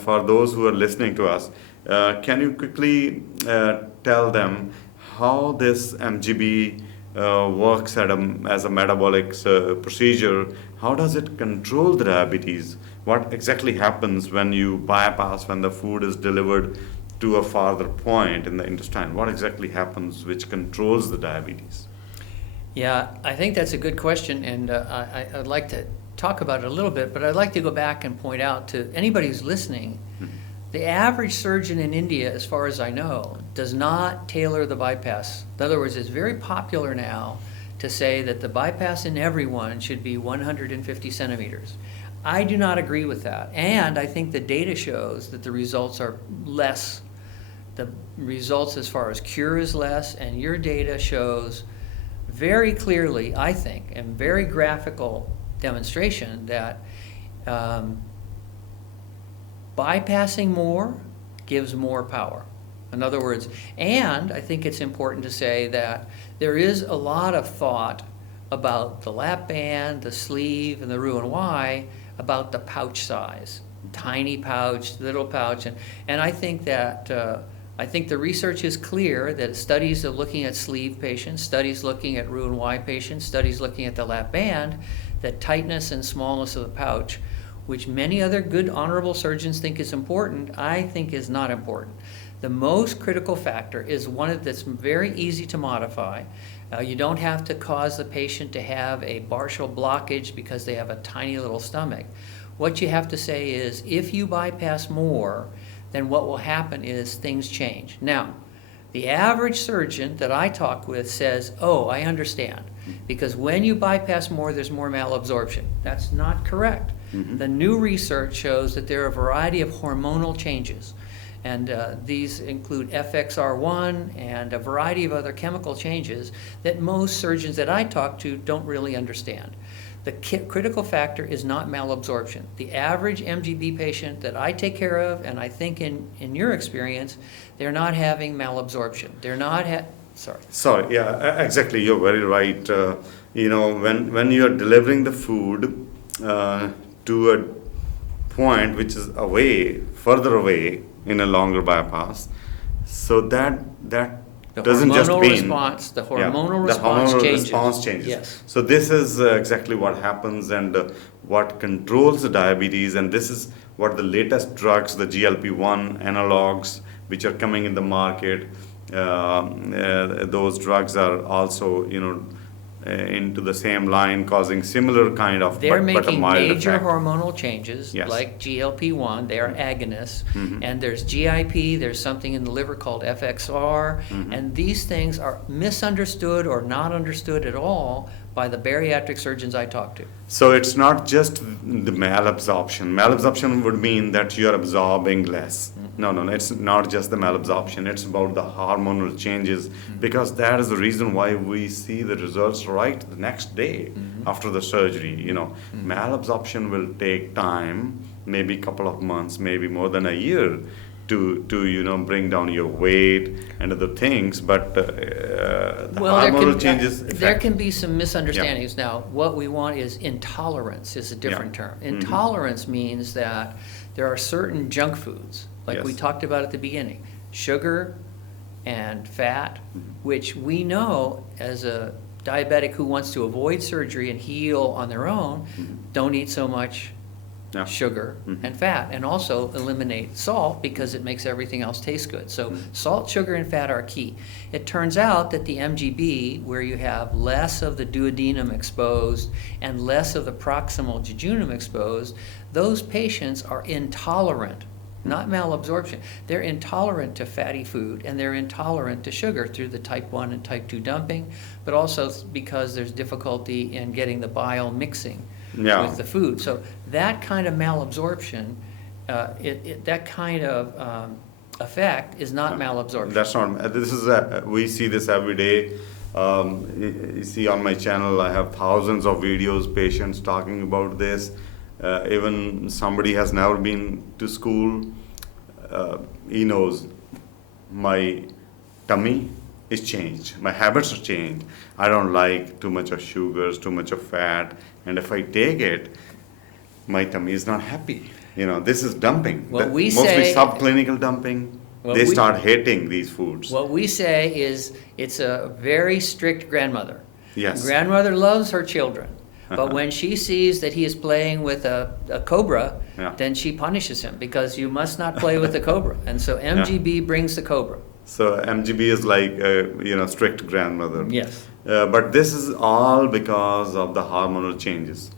for those who are listening to us, can you quickly tell them how this MGB works as a metabolic procedure? How does it control the diabetes? What exactly happens when you bypass, when the food is delivered to a farther point in the intestine? What exactly happens which controls the diabetes? Yeah, I think that's a good question, and I'd like to talk about it a little bit, but I'd like to go back and point out to anybody who's listening, the average surgeon in India, as far as I know, does not tailor the bypass. In other words, it's very popular now to say that the bypass in everyone should be 150 centimeters. I do not agree with that, and I think the data shows that the results are less. The results as far as cure is less, and your data shows very clearly, I think, and very graphical demonstration that bypassing more gives more power. In other words, and I think it's important to say that there is a lot of thought about the lap band, the sleeve, and the Roux-en-Y about the pouch size. Tiny pouch, little pouch, and I think that I think the research is clear that studies are looking at sleeve patients, studies looking at Roux-en-Y patients, studies looking at the lap band, that tightness and smallness of the pouch, which many other good honorable surgeons think is important, I think is not important. The most critical factor is one that's very easy to modify. You don't have to cause the patient to have a partial blockage because they have a tiny little stomach. What you have to say is, if you bypass more, then what will happen is things change. Now, the average surgeon that I talk with says, oh, I understand, because when you bypass more, there's more malabsorption. That's not correct. The new research shows that there are a variety of hormonal changes, and these include FXR1 and a variety of other chemical changes that most surgeons that I talk to don't really understand. The critical factor is not malabsorption. The average MGB patient that I take care of, and I think in your experience, they're not having malabsorption. They're not Sorry, yeah, exactly. You're very right. When you're delivering the food to a point which is further away in a longer bypass, so that doesn't just mean the hormonal response changes. Yes. So this is exactly what happens and what controls the diabetes, and this is what the latest drugs, the GLP-1 analogs, which are coming in the market, those drugs are also, into the same line, causing similar kind of They're but a making mild major effect. hormonal changes, Yes. like GLP-1. They are agonists, and there's GIP. There's something in the liver called FXR, and these things are misunderstood or not understood at all by the bariatric surgeons I talk to. So it's not just the malabsorption. Malabsorption would mean that you are absorbing less. No, it's not just the malabsorption. It's about the hormonal changes, because that is the reason why we see the results right the next day after the surgery. Malabsorption will take time, maybe a couple of months, maybe more than a year, to bring down your weight and other things, but the hormonal changes affect. There can be some misunderstandings. Now, what we want is intolerance is a different term. Intolerance means that there are certain junk foods, like we talked about at the beginning, sugar and fat, which we know as a diabetic who wants to avoid surgery and heal on their own, don't eat so much sugar and fat, and also eliminate salt because it makes everything else taste good. So salt, sugar, and fat are key. It turns out that the MGB, where you have less of the duodenum exposed and less of the proximal jejunum exposed, those patients are intolerant, not malabsorption. They're intolerant to fatty food, and they're intolerant to sugar through the type 1 and type 2 dumping, but also because there's difficulty in getting the bile mixing with the food. So that kind of malabsorption, that kind of effect is not malabsorption. That's not. This is we see this every day. You see on my channel, I have thousands of videos, patients talking about this. Even somebody has never been to school. He knows my tummy is changed. My habits are changed. I don't like too much of sugars, too much of fat, and if I take it, my tummy is not happy. this is dumping. What we Mostly say- subclinical dumping. What They we- start hating these foods. What we say is it's a very strict grandmother. Yes. Grandmother loves her children, but Uh-huh. when she sees that he is playing with a cobra, Yeah. then she punishes him because you must not play with the cobra. And so MGB brings the cobra. So MGB is like strict grandmother. Yes. But this is all because of the hormonal changes.